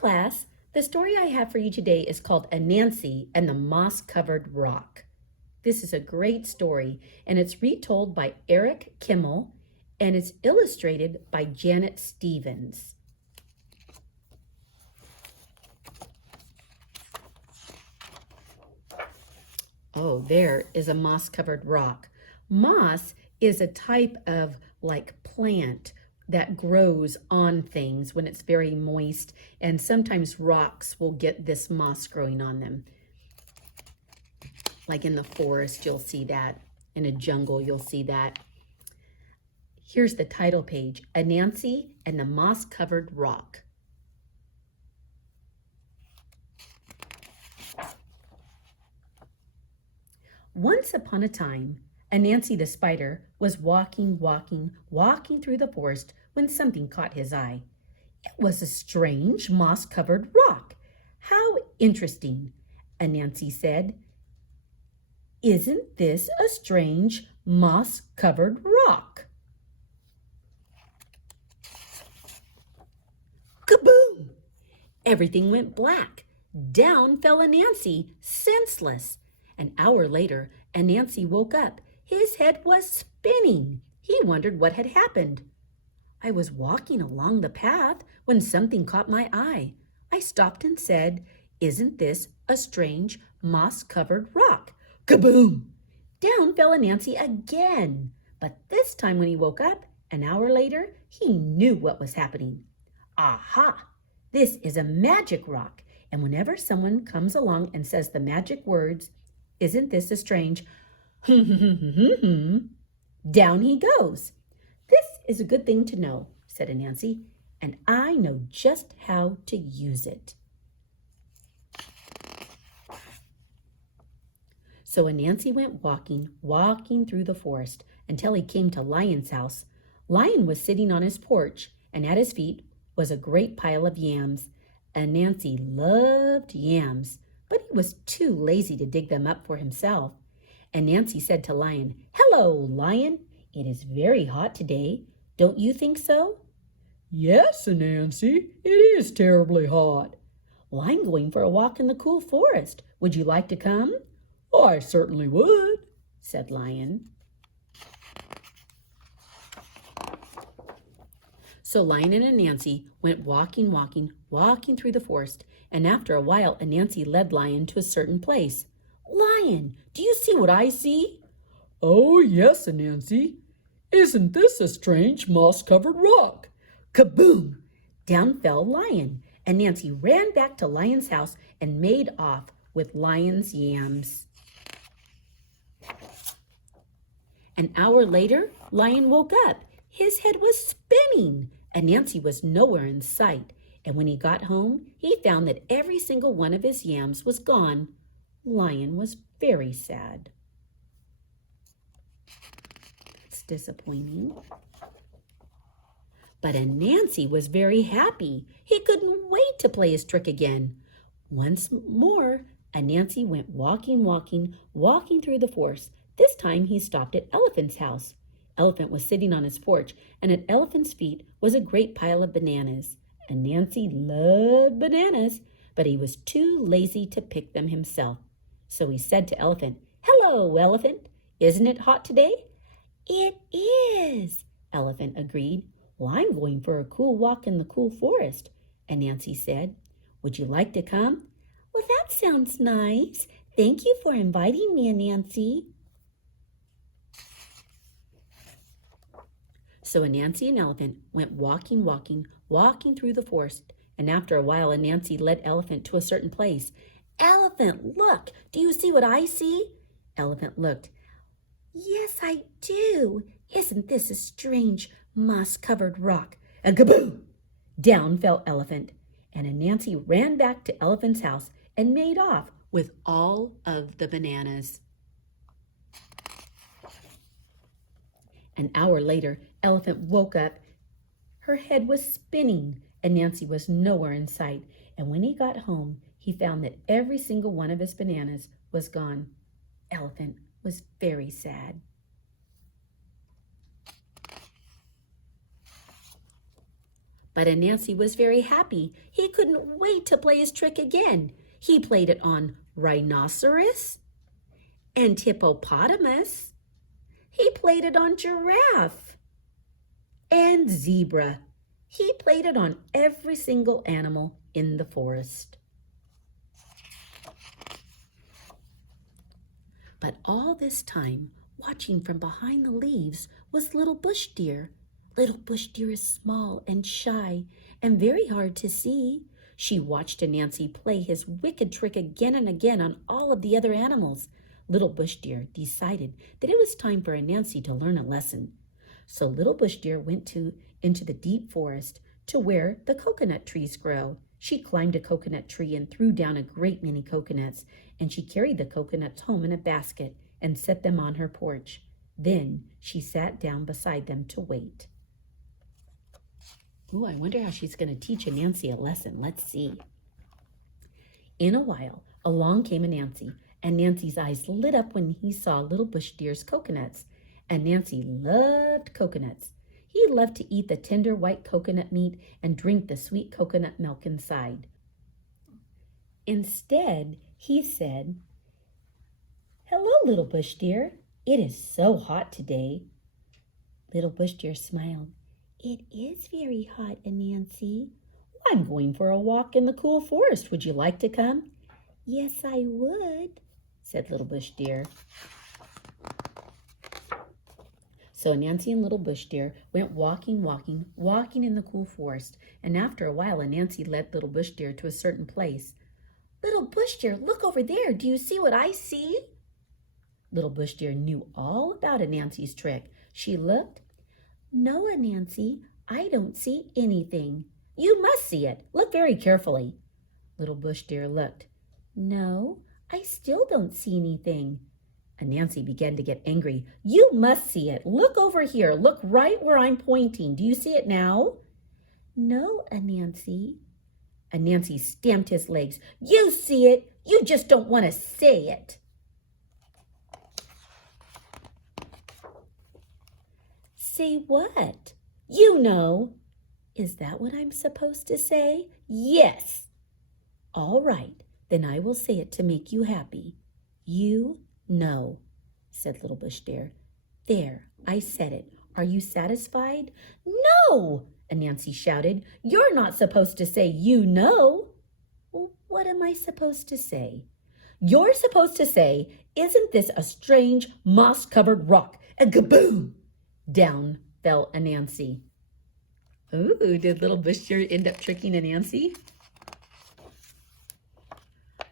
class. The story I have for you today is called Anansi and the Moss-Covered Rock. This is a great story, and it's retold by Eric Kimmel, and it's illustrated by Janet Stevens. Oh, there is a moss-covered rock. Moss is a type of plant that grows on things when it's very moist, and sometimes rocks will get this moss growing on them. Like in the forest, you'll see that. In a jungle, you'll see that. Here's the title page, Anansi and the Moss-Covered Rock. Once upon a time, Anansi the spider was walking through the forest when something caught his eye. It was a strange moss-covered rock. How interesting, Anansi said. Isn't this a strange moss-covered rock? Kaboom! Everything went black. Down fell Anansi, senseless. An hour later, Anansi woke up. His head was spinning. He wondered what had happened. I was walking along the path when something caught my eye. I stopped and said, "Isn't this a strange moss-covered rock?" Kaboom! Down fell Anansi again. But this time when he woke up, an hour later, he knew what was happening. Aha! This is a magic rock. And whenever someone comes along and says the magic words, "Isn't this a strange down he goes." This is a good thing to know, said Anansi, and I know just how to use it. So Anansi went walking through the forest until he came to Lion's house. Lion was sitting on his porch, and at his feet was a great pile of yams. Anansi loved yams, but he was too lazy to dig them up for himself. Anansi said to Lion, "Hello, Lion. It is very hot today. Don't you think so?" "Yes, Anansi, it is terribly hot." "Well, I'm going for a walk in the cool forest. Would you like to come?" "I certainly would," said Lion. So Lion and Anansi went walking through the forest, and after a while Anansi led Lion to a certain place. "Lion, do you see what I see?" "Oh, yes, Anansi. Isn't this a strange moss-covered rock?" Kaboom! Down fell Lion. Anansi ran back to Lion's house and made off with Lion's yams. An hour later, Lion woke up. His head was spinning. Anansi was nowhere in sight, and when he got home, he found that every single one of his yams was gone. Lion was very sad. It's disappointing. But Anansi was very happy. He couldn't wait to play his trick again. Once more, Anansi went walking through the forest. This time he stopped at Elephant's house. Elephant was sitting on his porch, and at Elephant's feet was a great pile of bananas. Anansi loved bananas, but he was too lazy to pick them himself. So he said to Elephant, "Hello, Elephant. Isn't it hot today?" "It is," Elephant agreed. "Well, I'm going for a cool walk in the cool forest," Anansi said. "Would you like to come?" "Well, that sounds nice. Thank you for inviting me, Anansi." So Anansi and Elephant went walking through the forest, and after a while Anansi led Elephant to a certain place. "Elephant, look! Do you see what I see?" Elephant looked. "Yes, I do. Isn't this a strange moss-covered rock?" And kaboom! Down fell Elephant, and Anansi ran back to Elephant's house and made off with all of the bananas. An hour later, Elephant woke up. Her head was spinning. Anansi was nowhere in sight, and when he got home, he found that every single one of his bananas was gone. Elephant was very sad. But Anansi was very happy. He couldn't wait to play his trick again. He played it on rhinoceros and hippopotamus. He played it on giraffe and zebra. He played it on every single animal in the forest. But all this time, watching from behind the leaves, was Little Bush Deer. Little Bush Deer is small and shy and very hard to see. She watched Anansi play his wicked trick again and again on all of the other animals. Little Bush Deer decided that it was time for Anansi to learn a lesson. So Little Bush Deer went into the deep forest to where the coconut trees grow. She climbed a coconut tree and threw down a great many coconuts, and she carried the coconuts home in a basket and set them on her porch. Then she sat down beside them to wait. Ooh, I wonder how she's going to teach Anansi a lesson. Let's see. In a while, along came Anansi, and Nancy's eyes lit up when he saw Little Bush Deer's coconuts. Anansi loved coconuts. He loved to eat the tender white coconut meat and drink the sweet coconut milk inside. Instead, he said, "Hello, Little Bush Deer. It is so hot today." Little Bush Deer smiled. "It is very hot, Anansi." "I'm going for a walk in the cool forest. Would you like to come?" "Yes, I would," said Little Bush Deer. So Anansi and Little Bush Deer went walking in the cool forest. And after a while, Anansi led Little Bush Deer to a certain place. "Little Bush Deer, look over there. Do you see what I see?" Little Bush Deer knew all about Anansi's trick. She looked. "No, Anansi, I don't see anything." "You must see it. Look very carefully." Little Bush Deer looked. "No, I still don't see anything." Anansi began to get angry. "You must see it. Look over here. Look right where I'm pointing. Do you see it now?" "No, Anansi." Anansi stamped his legs. "You see it. You just don't want to say it." "Say what?" "You know." "Is that what I'm supposed to say?" "Yes." "All right, then I will say it to make you happy. You know," said Little Bush Deer. "There, I said it. Are you satisfied?" "No!" Anansi shouted. "You're not supposed to say you know." "Well, what am I supposed to say?" "You're supposed to say, 'Isn't this a strange moss-covered rock?' And kaboom! Down fell Anansi. Ooh, did Little Bush Deer end up tricking Anansi?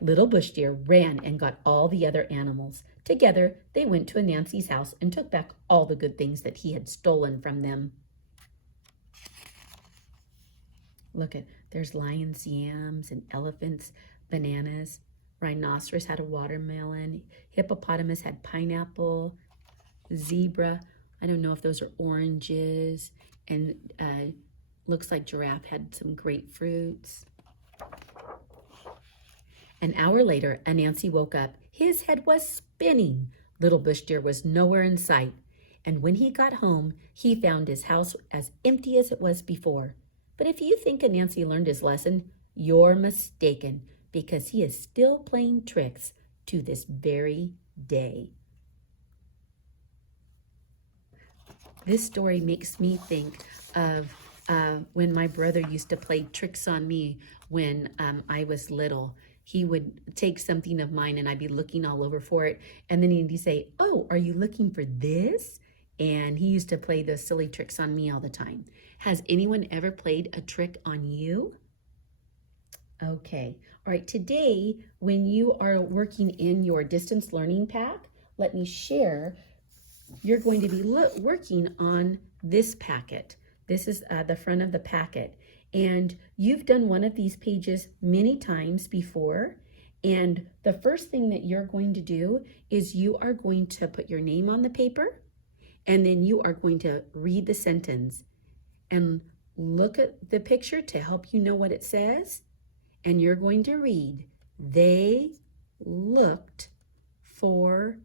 Little Bush Deer ran and got all the other animals. Together, they went to Anansi's house and took back all the good things that he had stolen from them. Look there's lions, yams, and elephants, bananas. Rhinoceros had a watermelon. Hippopotamus had pineapple. Zebra, I don't know if those are oranges. And looks like giraffe had some grapefruits. An hour later, Anansi woke up. His head was spinning. Little Bush Deer was nowhere in sight. And when he got home, he found his house as empty as it was before. But if you think Anansi learned his lesson, you're mistaken, because he is still playing tricks to this very day. This story makes me think of when my brother used to play tricks on me when I was little. He would take something of mine and I'd be looking all over for it. And then he'd say, "Oh, are you looking for this?" And he used to play those silly tricks on me all the time. Has anyone ever played a trick on you? Okay. All right. Today, when you are working in your distance learning pack, let me share. You're going to be working on this packet. This is the front of the packet. And you've done one of these pages many times before. And the first thing that you're going to do is you are going to put your name on the paper. And then you are going to read the sentence and look at the picture to help you know what it says. And you're going to read, "They looked for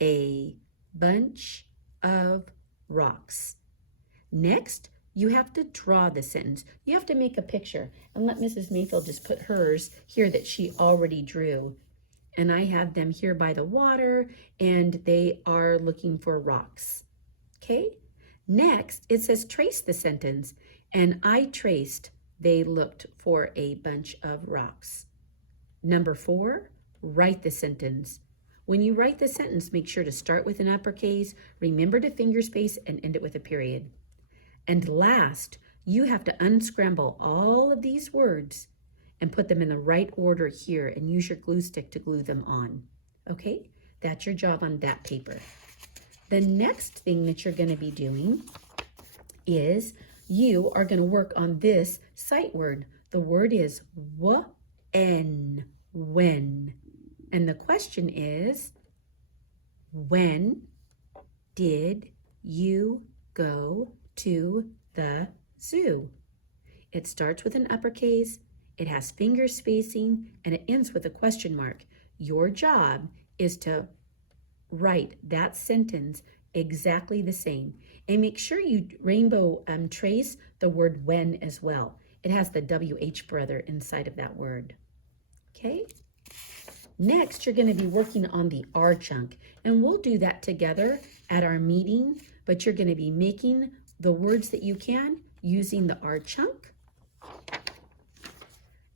a bunch of rocks." Next, You have to draw the sentence. You have to make a picture. And let Mrs. Mayfield just put hers here that she already drew. And I have them here by the water, and they are looking for rocks. Okay? Next, it says trace the sentence. And I traced, they looked for a bunch of rocks. Number 4, write the sentence. When you write the sentence, make sure to start with an uppercase, remember to finger space, and end it with a period. And last, you have to unscramble all of these words and put them in the right order here and use your glue stick to glue them on. Okay? That's your job on that paper. The next thing that you're going to be doing is you are going to work on this sight word. The word is when. And the question is, when did you go to the zoo? It starts with an uppercase, it has finger spacing, and it ends with a question mark. Your job is to write that sentence exactly the same. And make sure you rainbow trace the word when as well. It has the WH brother inside of that word. Okay? Next, you're going to be working on the R chunk, and we'll do that together at our meeting, but you're going to be making the words that you can using the R chunk.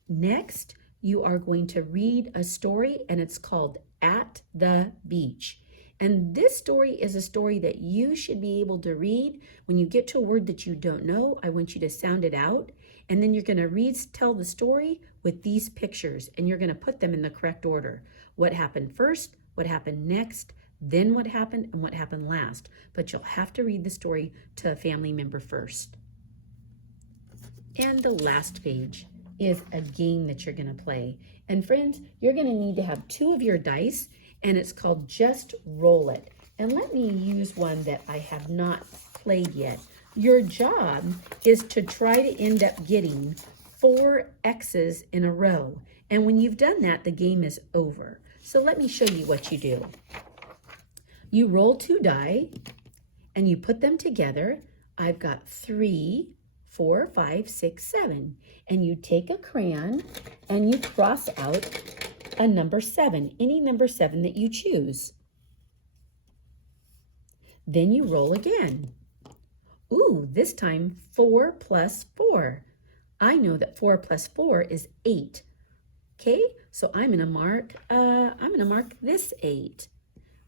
Next, you are going to read a story, and it's called At the Beach. And this story is a story that you should be able to read. When you get to a word that you don't know, I want you to sound it out. And then you're going to tell the story with these pictures, and you're going to put them in the correct order. What happened first, what happened next, then what happened, and what happened last. But you'll have to read the story to a family member first. And the last page is a game that you're going to play. And friends, you're going to need to have 2 of your dice, and it's called Just Roll It. And let me use one that I have not played yet. Your job is to try to end up getting 4 X's in a row. And when you've done that, the game is over. So let me show you what you do. You roll 2 die, and you put them together. I've got 3, 4, 5, 6, 7. And you take a crayon, and you cross out a number 7, any number 7 that you choose. Then you roll again. Ooh, this time 4 plus 4. I know that 4 plus 4 is 8. Okay, so I'm gonna mark this 8.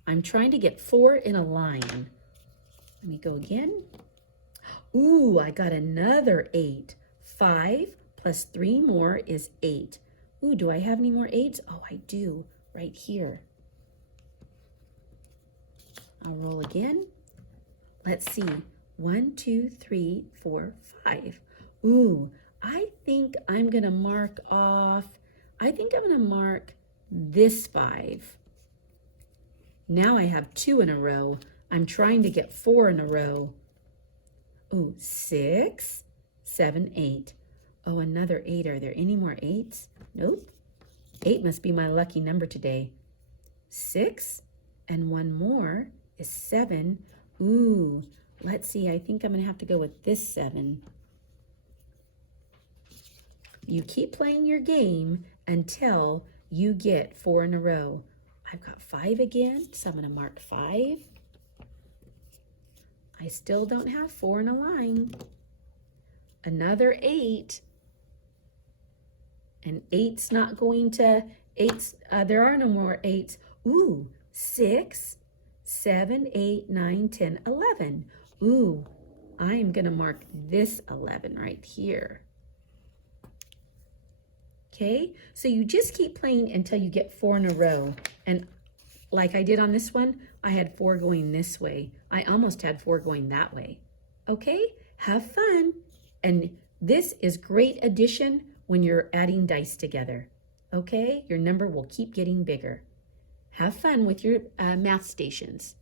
I'm trying to get 4 in a line. Let me go again. Ooh, I got another 8. 5 plus 3 more is 8. Ooh, do I have any more 8s? Oh, I do, right here. I'll roll again. Let's see. 1, 2, 3, 4, 5. Ooh, I think I'm gonna mark this 5. Now I have 2 in a row. I'm trying to get 4 in a row. Ooh, 6, 7, 8. Oh, another 8. Are there any more 8s? Nope. 8 must be my lucky number today. 6 and 1 more is 7. Ooh, let's see. I think I'm going to have to go with this 7. You keep playing your game until you get 4 in a row. I've got 5 again, so I'm going to mark 5. I still don't have 4 in a line. Another 8. And 8's not going to, 8's, there are no more 8's. Ooh, 6, 7, 8, 9, 10, 11. Ooh, I am going to mark this 11 right here. Okay, so you just keep playing until you get 4 in a row. And like I did on this one, I had 4 going this way. I almost had 4 going that way. Okay, have fun. And this is great addition when you're adding dice together. Okay, your number will keep getting bigger. Have fun with your math stations.